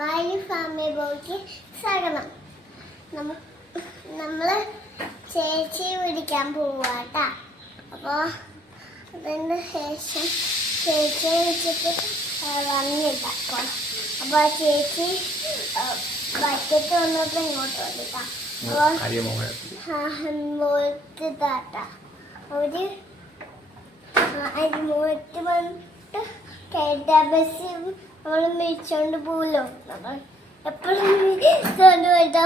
പാലി ഫാമിലേക്ക് സ്വാഗതം. നമ്മള് ചേച്ചിയെ വിളിക്കാൻ പോവാട്ടാ. അപ്പോൾ അതിന് ശേഷം ചേച്ചിയെ വിളിച്ചിട്ട് വന്നിട്ടാ. അപ്പോൾ ചേച്ചി ബക്കറ്റ് വന്നിട്ട് ഇങ്ങോട്ട് വന്നിട്ടാ. അപ്പോൾ മോട്ടാ ഒരു അരിമോട്ട് വന്നിട്ട് കേട്ടാ ബസ് നമ്മൾ മേടിച്ചോണ്ട് പോവല്ലോ. നമ്മൾ എപ്പോഴും മേടിച്ചോണ്ട് പോയിട്ട്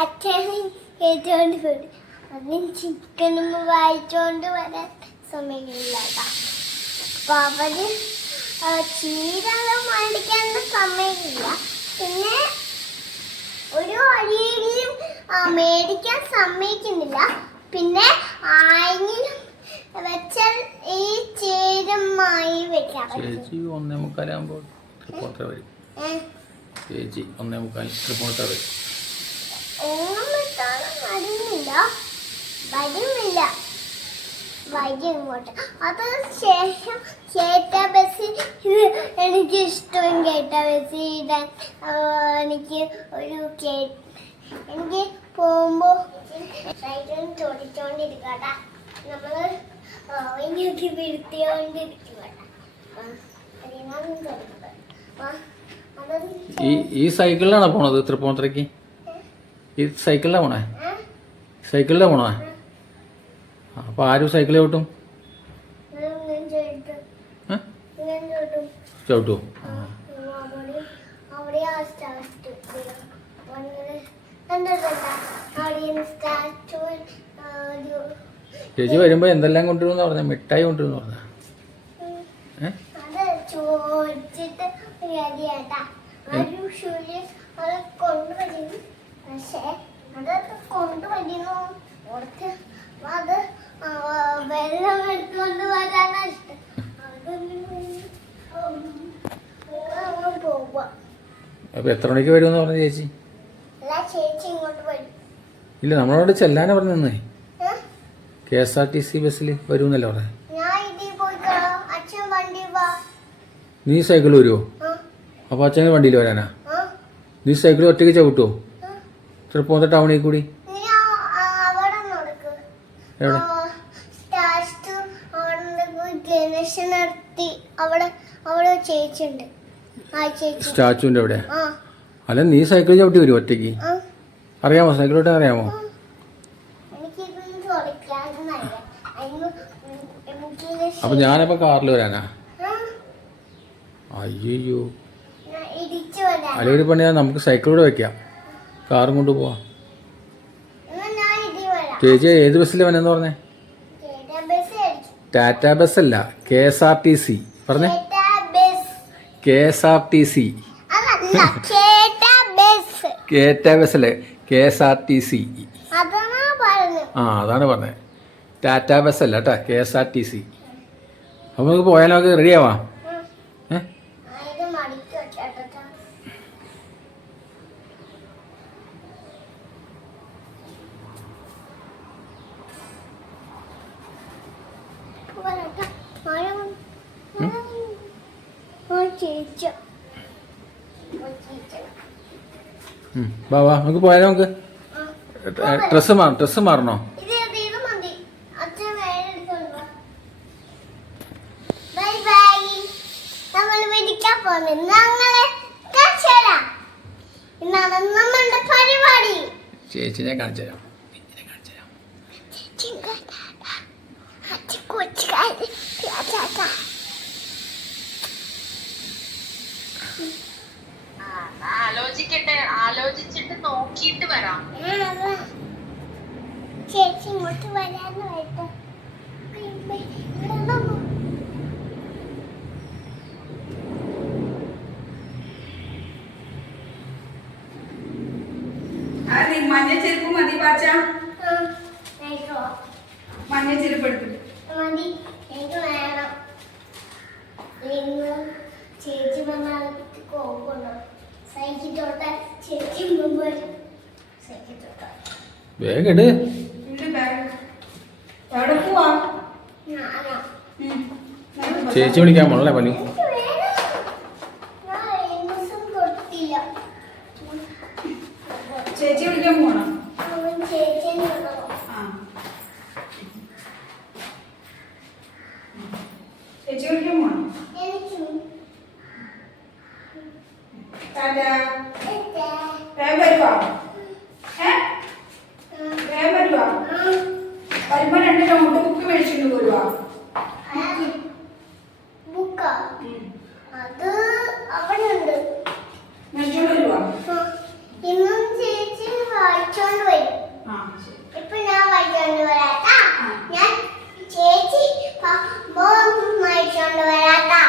അച്ഛനെ കേട്ടോണ്ട് പോയി. അതിന് ചിക്കനും വായിച്ചോണ്ട് വരാൻ സമയമില്ല കേട്ടോ. അപ്പൊ അവര് ചീര മേടിക്കാൻ സമയമില്ല. പിന്നെ ഒരു അരിയിലും മേടിക്കാൻ സമ്മതിക്കുന്നില്ല. പിന്നെ ആരെങ്കിലും വെച്ചാൽ ഈ ചേരുമായി വെക്കാം. ചേച്ചി 1:45 തൃപ്പൂണിത്തുറ വരും. ചേച്ചി 1:45 തൃപ്പൂണിത്തുറ വരും. വരും ഇങ്ങോട്ട്. അത് ശേഷം കേട്ട ബസ്സിൽ എനിക്ക് ഇഷ്ടം കേട്ട ബസ്സിൽ ഇടാൻ. എനിക്ക് എനിക്ക് പോകുമ്പോ സൈഡിൽ ചോദിച്ചോണ്ടിരിക്കട്ടാ. നമ്മള് ഇങ്ങോട്ട് വീഴ്ത്തിയോണ്ടിരിക്കും. ഈ സൈക്കിളിലാണോ പോണത് തൃപ്പൂണിത്തുറയ്ക്ക്? ഈ സൈക്കിളിലാണ് പോണേ? സൈക്കിളിലാണ് പോണേ? അപ്പൊ ആരും സൈക്കിൾ ചവിട്ടും? ചവിട്ടുമോ? ചേച്ചി വരുമ്പോ എന്തെല്ലാം കൊണ്ടുവരുമെന്ന് പറഞ്ഞ? മിഠായി കൊണ്ടുവരുമെന്ന് പറഞ്ഞ? അപ്പൊ എത്ര മണിക്ക് വരുമെന്ന് പറഞ്ഞ ചേച്ചി? ഇല്ല, നമ്മളോട് ചെല്ലാനാ പറഞ്ഞേ. KSRTC ബസ്സിൽ വരുമെന്നല്ലേ പറഞ്ഞേ? നീ സൈക്കിൾ വരുമോ? അപ്പൊ അച്ഛന് വണ്ടിയിൽ വരാനാ? നീ സൈക്കിൾ ഒറ്റയ്ക്ക് ചവിട്ടുമോ തൃപ്പൂണിത്തുറ ടൗണിൽ കൂടി? എവിടെ? സ്റ്റാച്ചുവിന്റെ അവിടെ? അല്ല, നീ സൈക്കിൾ ചവിട്ടി വരുമോ ഒറ്റയ്ക്ക്? അറിയാമോ സൈക്കിൾ ചവിട്ടാൻ അറിയാമോ? അപ്പൊ ഞാനപ്പോ കാറിൽ വരാനാ? അയ്യോ, അല്ലെങ്കിൽ പണി നമുക്ക് സൈക്കിളൂടെ വെക്കാം, കാറും കൊണ്ട് പോവാം. ചേച്ചി ഏത് ബസ്സിൽ വന്നെന്ന് പറഞ്ഞേ? ടാറ്റ ബസ് അല്ല, KSRTC പറഞ്ഞേ. KSRTC കേറ്റ ബസ് അല്ലേ? KSRTC. അതാണ് പറഞ്ഞത്. ടാറ്റ ബസ് അല്ല കേട്ടോ, KSRTC. അപ്പൊ നമുക്ക് പോയാലോ? നമുക്ക് റെഡി ആവാം. വാ നമുക്ക് പോയാലോ? നമുക്ക് ഡ്രസ്സ് മാറണോ? ചേച്ചിനെ കാണിച്ചു തരാം. ആലോചിച്ചിട്ട് നോക്കിയിട്ട് വരാം. ചേച്ചി ഇങ്ങോട്ട് വരാനായിട്ട് മഞ്ഞ ചെരുപ്പ് മതി പാച്ച? മഞ്ഞ ചെരുപ്പ് എടുത്തിട്ട് മതി. എനിക്ക് വേണം. ചേച്ചി വന്നാൾക്ക് പോകുന്നു. സൈക്കിൾ തൊട്ടാൽ ചേച്ചി സൈക്കിൾ തൊട്ടാൽ വേഗം ഇട്. എവിടെ പോവാ? ചേച്ചി വിളിക്കാൻ പോണല്ലേ പണി? കൊടുത്തില്ല. ഇല്ല. ചേച്ചി വിളിക്കാൻ പോകണം. അവൻ ചേച്ചിയെ നോക്കണം. ചേച്ചി വിളിക്കാൻ പോകണം. എനിക്കും വേഗം വരുവാ. വേഗം വരുവാ. വരുമ്പോ 2 നോട്ട് ബുക്ക് മേടിച്ചിട്ട് പോരുവാ. ബുക്കാ അത് അവനുണ്ട്. മേടിച്ചോണ്ട് വരുവാ. ഇന്നും ചേച്ചി വായിച്ചോണ്ട് വരും. ഇപ്പൊ ഞാൻ വായിച്ചോണ്ട് വരാട്ടാ. ഞാൻ ചേച്ചി വായിച്ചോണ്ട് വരാട്ടാ.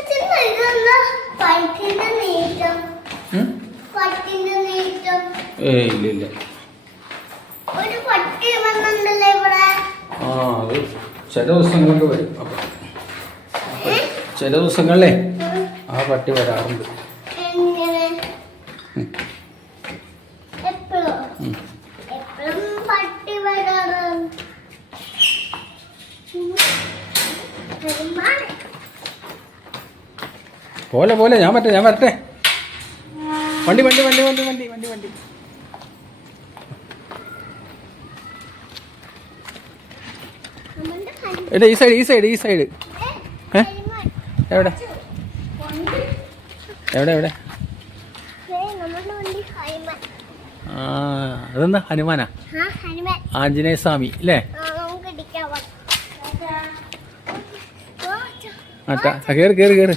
ഇതെന്താ പട്ടിന്റെ നീട്ടം? പട്ടിന്റെ നീട്ടം ഇല്ല ഇല്ല. ഒരു പട്ടി വന്നിട്ടുണ്ടല്ലോ ഇവിടെ. ആ അത് ചില ദിവസങ്ങളിലൊക്കെ വരും. അപ്പം ചില ദിവസങ്ങളിലേ ആ പട്ടി വരാറുണ്ട്. എങ്ങനെ? എപ്പോഴും എപ്പോഴും പട്ടി വരാറുണ്ട്. പോലെ പോലെ ഞാൻ വരട്ടെ. വണ്ടി വണ്ടി വണ്ടി വണ്ടി വണ്ടി വണ്ടി വണ്ടി എടാ ഈ സൈഡ് എവിടെ എവിടെ എവിടെ? ആ അതെന്താ ഹനുമാനാ? ആഞ്ജനേയ സ്വാമി അല്ലേ? കേറ് കേറ് കേറ്.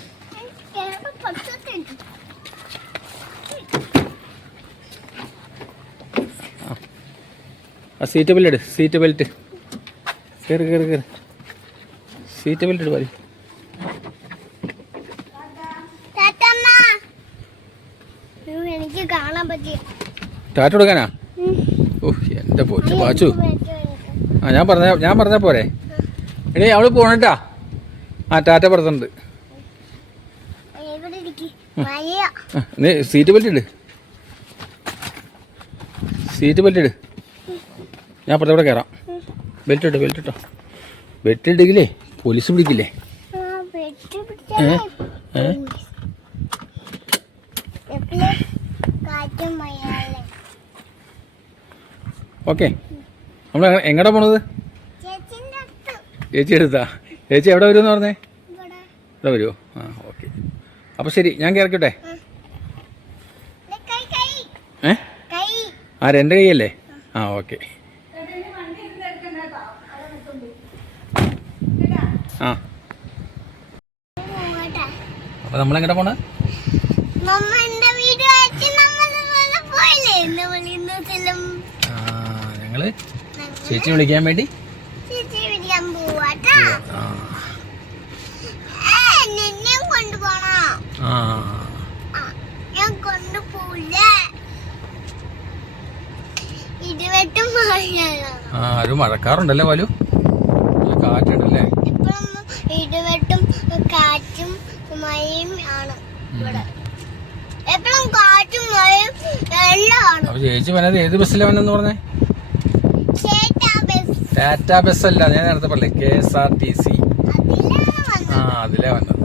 ആ സീറ്റ് ബെൽറ്റ് കേറ് കേറ് കേറ്. സീറ്റ് ബെൽറ്റ് ഇട് പാടി. എനിക്ക് കാണാൻ പറ്റിയ ടാറ്റ കൊടുക്കാനാ? ഓ എൻ്റെ പോച്ചു പാച്ചു. ആ ഞാൻ പറഞ്ഞാ പോരെ. എടേ അവള് പോണട്ടാ. ആ ടാറ്റ പറഞ്ഞിട്ടുണ്ട്. നീ സീറ്റ് ബെൽറ്റ് ഇട്. ഞാൻ അപ്പുറത്തെ കൂടെ കയറാം. ബെൽറ്റ് ഇട്ടോ. ബെൽറ്റ് ഇട്ടെങ്കിലേ പോലീസ് പിടിക്കില്ലേ? ഓക്കെ നമ്മൾ എങ്ങടാ പോണത്? ചേച്ചി എടുത്താ? ചേച്ചി എവിടെ വരുമെന്ന് പറഞ്ഞേ? ഇവിടെ വരുമോ? ആ ഓക്കെ. അപ്പോൾ ശരി ഞാൻ കയറിക്കട്ടെ. ആരെ? എൻ്റെ കൈയല്ലേ? ആ ഓക്കെ. ആ അപ്പോൾ നമ്മളെങ്ങടാ പോണേ? ഞങ്ങള് ചേച്ചി വിളിക്കാൻ വേണ്ടി ഒരു മഴക്കാറുണ്ടല്ലേ വാലു? നല്ല കാറ്റുണ്ടല്ലേ? ഇടിവെട്ടും കാറ്റും മഴയും ആണ് ഇവിടെ. എപ്പോഴും കാറ്റും മഴയും എല്ലാം ആണ്. അപ്പൊ ചേച്ചി വന്നത് ഏത് ബസ്സിലാണ് വന്നെന്ന് പറഞ്ഞേ? ടാറ്റ ബസ് അല്ല, ഞാൻ നേരത്തെ പറഞ്ഞേ KSRTC. ആ അതിലേ വന്നത്.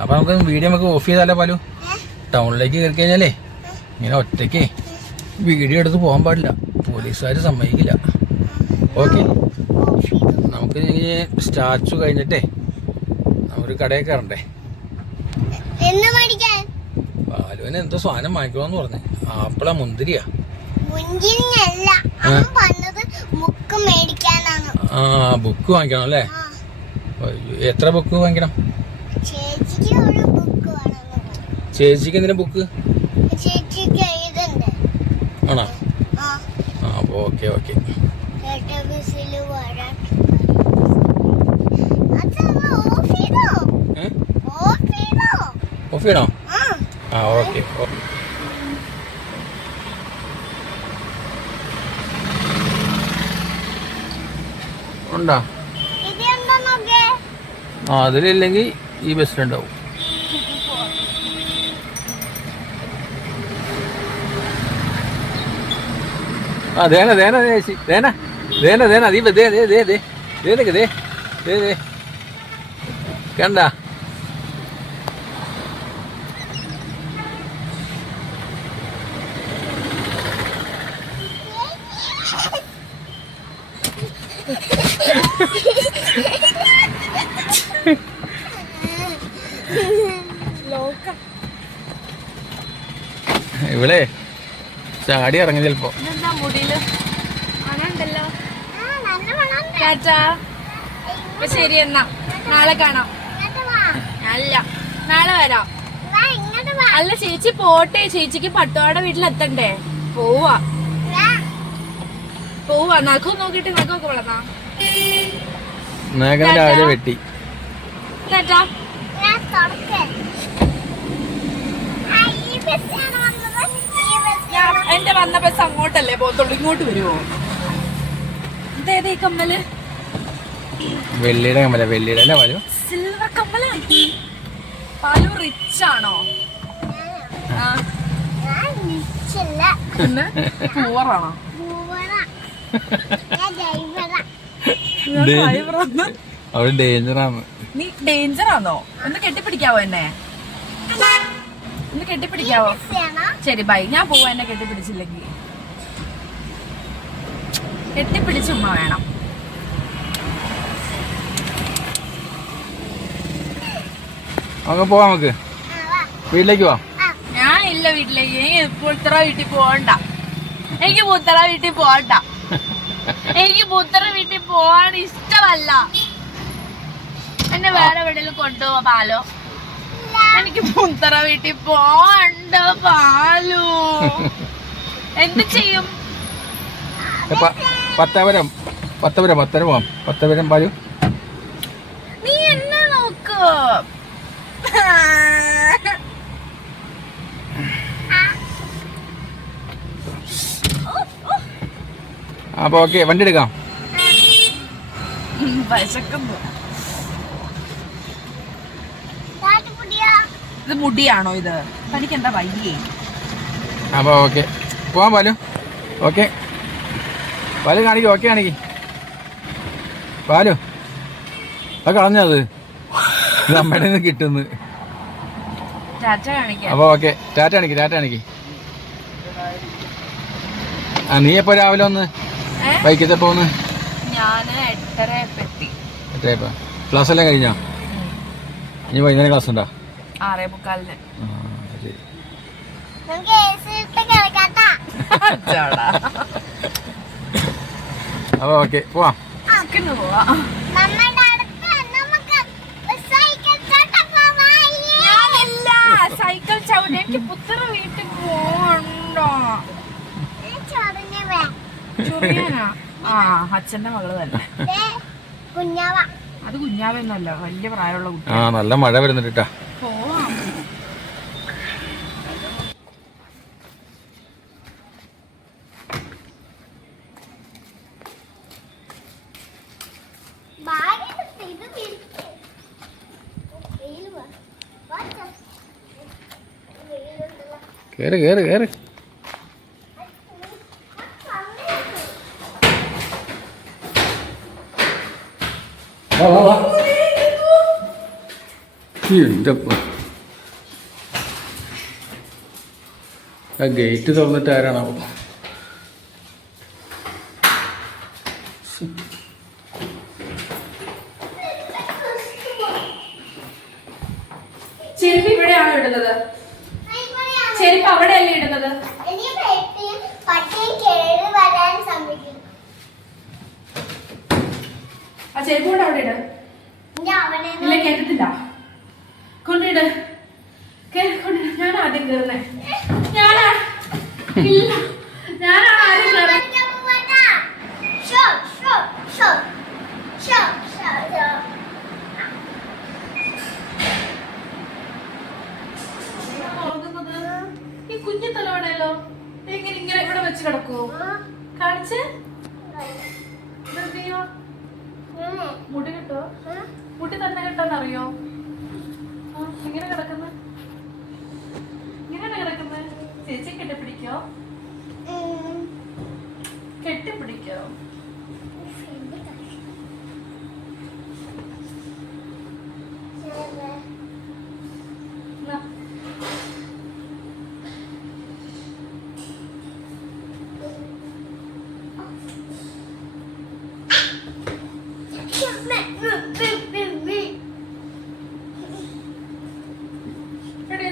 അപ്പൊ നമുക്ക് ഓഫ് ചെയ്താലോ പാലു? ടൗണിലേക്ക് കയറി കഴിഞ്ഞാലേ ഇങ്ങനെ ഒറ്റയ്ക്ക് വീഡിയോ എടുത്ത് പോകാൻ പാടില്ല, പോലീസുകാർ സമ്മതിക്കില്ല. ഓക്കെ, നമുക്ക് ഈ സ്റ്റാച്ചു കഴിഞ്ഞിട്ടേ ഒരു കടയിൽ കയറണ്ടേ? പാലുവിന് എന്തോ സാധനം വാങ്ങിക്കണമെന്ന് പറഞ്ഞേ. ആപ്പിളാ മുന്തിരിയാ? ആ ബുക്ക് വാങ്ങിക്കണം അല്ലേ? എത്ര ബുക്ക് വാങ്ങിക്കണം? ചേച്ചിക്ക് എന്തിനാ ബുക്ക്? ആണോ? ആ അപ്പോൾ ഓക്കെ. ഓഫ് ചെയ്യണോ? ആ ഓക്കെ. ഉണ്ടോ? ആ അതിലില്ലെങ്കിൽ ഈ ബസ്സിലുണ്ടാവും. ആ ദേന ചേച്ചി ദേന കണ്ട ഇവിടെ ചാടി ഇറങ്ങി ചിലപ്പോ. എന്താ മുടിയില് മണമുണ്ടല്ലോ. ആ, നല്ല മണമുണ്ട്. ടാറ്റാ. അപ്പൊ ശരി എന്നാ നാളെ കാണാം. ഇങ്ങോട്ട് വാ. അല്ല നാളെ വരാം. വാ, ഇങ്ങോട്ട് വാ. അല്ല ചേച്ചി പോട്ടെ, ചേച്ചിക്ക് പട്ടുവാടെ വീട്ടിലെത്തണ്ടേ. പോവാ പോവാ. നഖം നോക്കിട്ട് നഖമൊക്കെ വളർന്നാ. മേഘന രാവിലെ വെട്ടി. ടാറ്റാ. ഞാൻ തുറക്ക്. ആ, ഈ ബസ്സാണ് വന്നത്. ഈ ബസ്സാണ്. എന്റെ വന്ന ബസ് അങ്ങോട്ടല്ലേ പോത്തുള്ളൂ, ഇങ്ങോട്ട് വരുമോ? ഇതേതാ ഈ കമ്മല്? വെള്ളിയുടെ കമ്മല. വെള്ളിയുടെ അല്ലേ പാലു? സിൽവർ കമ്മലാണ്. പാലു റിച്ച് ആണോ? ആ, ഞാൻ നിശ്ചല്ല. പിന്നെ പൂവറാണോ? പൂവറാ. ഞാൻ ഡ്രൈവറാ. അവള് ഡേഞ്ചറാണ്. നീ ഡേഞ്ചർ ആണോ? ഒന്ന് കെട്ടിപ്പിടിക്കാവോ എന്നെ? ഒന്ന് കെട്ടിപ്പിടിക്കാവോ? ബസ്സാണോ? ശരി ബൈ. ഞാൻ പോവാ എന്നെ കെട്ടിപ്പിടിച്ചില്ലെങ്കിൽ. കെട്ടിപ്പിടിച്ചുമ്മ വേണം. നമുക്ക് പോവാം. നമുക്ക് ആ, വാ. വീട്ടിലേക്ക് പോവാം. ഞാൻ ഇല്ല വീട്ടിലേക്ക്. എനിക്ക് പുത്തറ വീട്ടിൽ പോകണ്ട. എനിക്ക് പുത്തറ വീട്ടിൽ പോകണ്ട. എനിക്ക് പുത്തറ വീട്ടിൽ പോവാൻ ഇഷ്ടമല്ല. എന്നെ വേറെ എവിടെയെങ്കിലും കൊണ്ടുപോവാ പാലോ. എനിക്ക് പുത്തറ വീട്ടിൽ പോകണ്ട പാലു. എന്ത് ചെയ്യും? പത്തപുരം പോവാം. പത്തപുരം പാലു. നീ എന്നെ നോക്ക്. അപ്പൊ ഓക്കെ, വണ്ടി എടുക്കാം. വിശക്കുന്നു. കാട്ടുപുടിയാ. ഇത് മുടിയാണോ ഇത്? തനിക്ക് എന്താ വയ്യേ? അപ്പൊ ഓക്കെ പോവാം പാലു. ഓക്കെ പാലു കാണിക്കും. ഓക്കെ കാണിക്കും പാലു. അത് കളഞ്ഞത് നമ്മുടെ നിന്ന് കിട്ടുന്നു. ടാറ്റ കാണിക്കാം. അപ്പൊ ഓക്കെ ടാറ്റ കാണിക്ക്. ആ, നീ എപ്പോ രാവിലെ വന്ന് ബൈക്കത്തെ പോന്ന്? ഞാന് 8:30 എത്തി. എത്രയപ്പാ? ക്ലാസ് എല്ലാം കഴിഞ്ഞോ? ഇനി വൈകുന്നേരം ക്ലാസ് ഉണ്ടോ? 6:45. ശരി. നമുക്ക് AC ഇട്ട് കിടക്കാട്ടാ. അപ്പൊ ഓക്കെ പോവാം. പോവാ. നമ്മുടെ അടുത്ത് നമുക്ക് സൈക്കിൾ ചവിട്ടാൻ പോവാം. ഞാനല്ല സൈക്കിൾ ചവിട്ടി. എനിക്ക് പുത്തറ വീട്ടിൽ പോകണ്ടോ? ചൊറിഞ്ഞു വേ. ചൊറിയാനാ? ആ, അച്ഛന്റെ മകള് തന്നെ. ദേ, കുഞ്ഞാവ. അത് കുഞ്ഞാവൊന്നുമല്ല, വലിയ പ്രായമുള്ള കുട്ടി. ആ, നല്ല മഴ വരുന്നുണ്ട്. പോവാം. ബാഗ് എടുത്ത് ഇത് വിരിച്ച്. വെയില് വാ. വാ, ചെ. വെയിലുണ്ടല്ലോ. കേറ്. ആ ഗേറ്റ് തുറന്നിട്ട് ആരാണാവോ? ചെരുപ്പ് ഇവിടെയാണോ ഇടുന്നത്? ചെരുപ്പ് അവിടെയല്ലേ ഇടുന്നത്? എനിക്ക് പെട്ടിയും പട്ടിയും കേറി വരാൻ സമ്മതിക്കും. ആ ചെരുപ്പ് കൊണ്ട് അവിടെ ഇട്. ഞാൻ അവനെ ഇല്ല, കേട്ടത്തില്ല. കൊണ്ടിട്. കൊണ്ടിട്. ഞാൻ ആദ്യം കയറുന്നേ. ഞാനാണ് ആദ്യം കയറുന്നത്. ഈ കുഞ്ഞു തലവണല്ലോ ഇങ്ങനെ ഇവിടെ വെച്ച് കിടക്കുവോ? കാണിച്ച് മുടി കിട്ടോ? മുടി തന്നെ കിട്ടാന്നറിയോ? ഇങ്ങനെ കിടക്കുന്നത് ചേച്ചി കെട്ടിപ്പിടിക്കോ? കെട്ടിപ്പിടിക്കോ?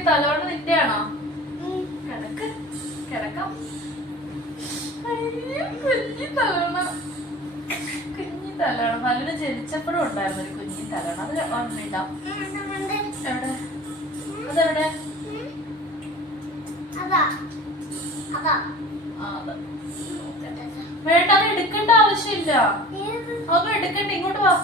തലോട് നിന്റെയാണോ? കിടക്ക് കിടക്കാം. കുഞ്ഞി തലോണ, കുഞ്ഞി തലോണ. പല്ലിന് ജനിച്ചപ്പോഴും ഉണ്ടായിരുന്നു ഒരു കുഞ്ഞി തലോണ. അത് ഓർമ്മയില്ല. എവിടെ? അതെവിടെ? വേണ്ട, അത് എടുക്കേണ്ട ആവശ്യമില്ല. അതൊന്നും എടുക്കണ്ട. ഇങ്ങോട്ട് വാ.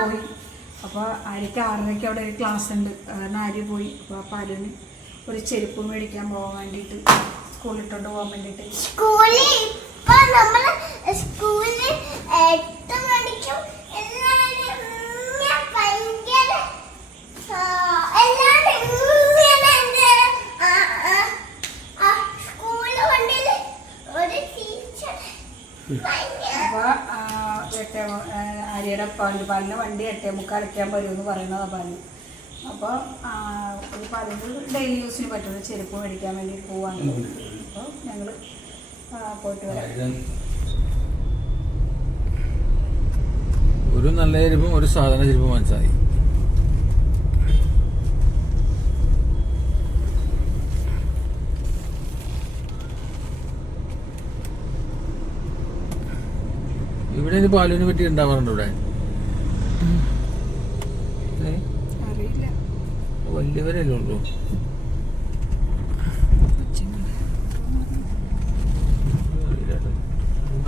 പോയി. അപ്പോൾ ആര്യക്ക് 6:30 അവിടെ ഒരു ക്ലാസ് ഉണ്ട്. കാരണം ആര്യ പോയി. അപ്പോൾ ആ പാലിന് ഒരു ചെരുപ്പ് മേടിക്കാൻ പോകാൻ വേണ്ടിയിട്ട്, സ്കൂളിലിട്ടോണ്ട് പോകാൻ വേണ്ടിയിട്ട്. സ്കൂളിൽ 8 മണിക്കും അപ്പോൾ ആര്യയുടെ പാലിന് വണ്ടി 8:45 വരുമെന്ന് പറയുന്നതാണ് പാലിന്. അപ്പോൾ ഒരു പാലിന് ഡെയിലി യൂസിന് പറ്റുന്ന ചെരുപ്പ് മേടിക്കാൻ വേണ്ടി പോവാണ്. അപ്പോൾ ഞങ്ങൾ പോയിട്ട് വരാം. ഒരു നല്ല ചെരുപ്പും ഒരു സാധാരണ ചെരുപ്പും മനസ്സിലായി. ഇവിടെ ഇത് പാലുവിനെ പറ്റി ഉണ്ടാവാറുണ്ട് ഇവിടെ. അറിയില്ല, വലിയവരല്ലേ ഉള്ളൂ.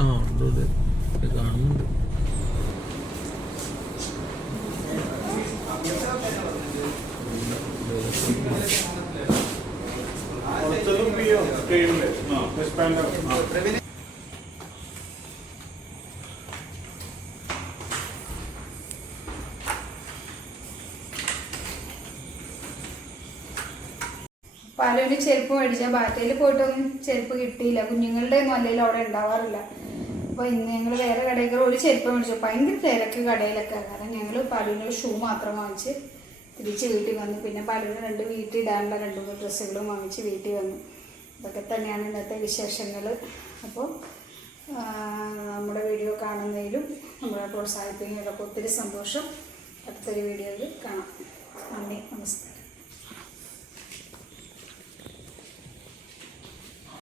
ആ ഉണ്ട്, കാണുന്നുണ്ട്. പാലുവിന് ചെരുപ്പ് മേടിച്ചാൽ ബാറ്റയിൽ പോയിട്ടൊന്നും ചെരുപ്പ് കിട്ടിയില്ല. കുഞ്ഞുങ്ങളുടെ ഒന്നും അല്ലെങ്കിൽ അവിടെ ഉണ്ടാവാറില്ല. അപ്പോൾ ഇന്ന് ഞങ്ങൾ വേറെ കടയിൽ ഒരു ചെരുപ്പ് മേടിച്ചു. ഭയങ്കര തിരക്ക് കടയിലൊക്കെ. കാരണം ഞങ്ങൾ പാലുവിനുള്ള ഷൂ മാത്രം വാങ്ങിച്ച് തിരിച്ച് വീട്ടിൽ വന്നു. പിന്നെ പാലുവിന് 2 വീട്ടിൽ ഇടാനുള്ള 2 ഡ്രസ്സുകളും വാങ്ങിച്ച് വീട്ടിൽ വന്നു. ഇതൊക്കെ തന്നെയാണ് ഇന്നത്തെ വിശേഷങ്ങൾ. അപ്പോൾ നമ്മുടെ വീഡിയോ കാണുന്നതിലും നമ്മളെ പ്രോത്സാഹിപ്പിക്കുന്നതിലൊക്കെ ഒത്തിരി സന്തോഷം. അടുത്തൊരു വീഡിയോയിൽ കാണാം. നന്ദി, നമസ്കാരം.